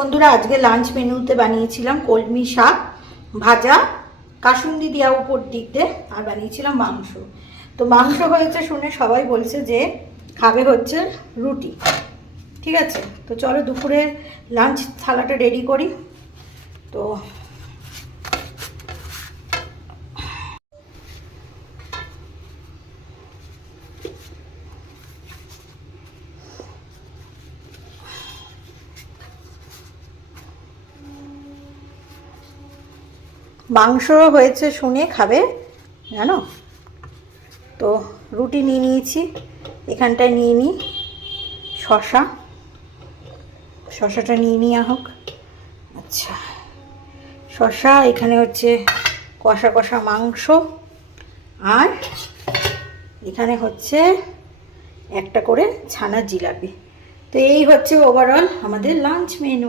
বন্ধুরা, আজকে লাঞ্চ মেনুতে বানিয়েছিলাম কলমি শাক ভাজা, কাসুন্দি দেওয়া উপর দিকতে, আর বানিয়েছিলাম মাংস। তো মাংস হয়েছে শুনে সবাই বলছে যে খাবে হচ্ছে রুটি। ঠিক আছে, তো চলো দুপুরের লাঞ্চ থালাটা রেডি করি। তো মাংস হয়েছে শুনে খাবে জানো, তো রুটি নিয়ে নিয়েছি। এখানটায় নিয়ে নিই শশাটা নিয়ে নেওয়া হোক। আচ্ছা, শশা, এখানে হচ্ছে কষা কষা মাংস, আর এখানে হচ্ছে একটা করে ছানার জিলাপি। তো এই হচ্ছে ওভারঅল আমাদের লাঞ্চ মেনু।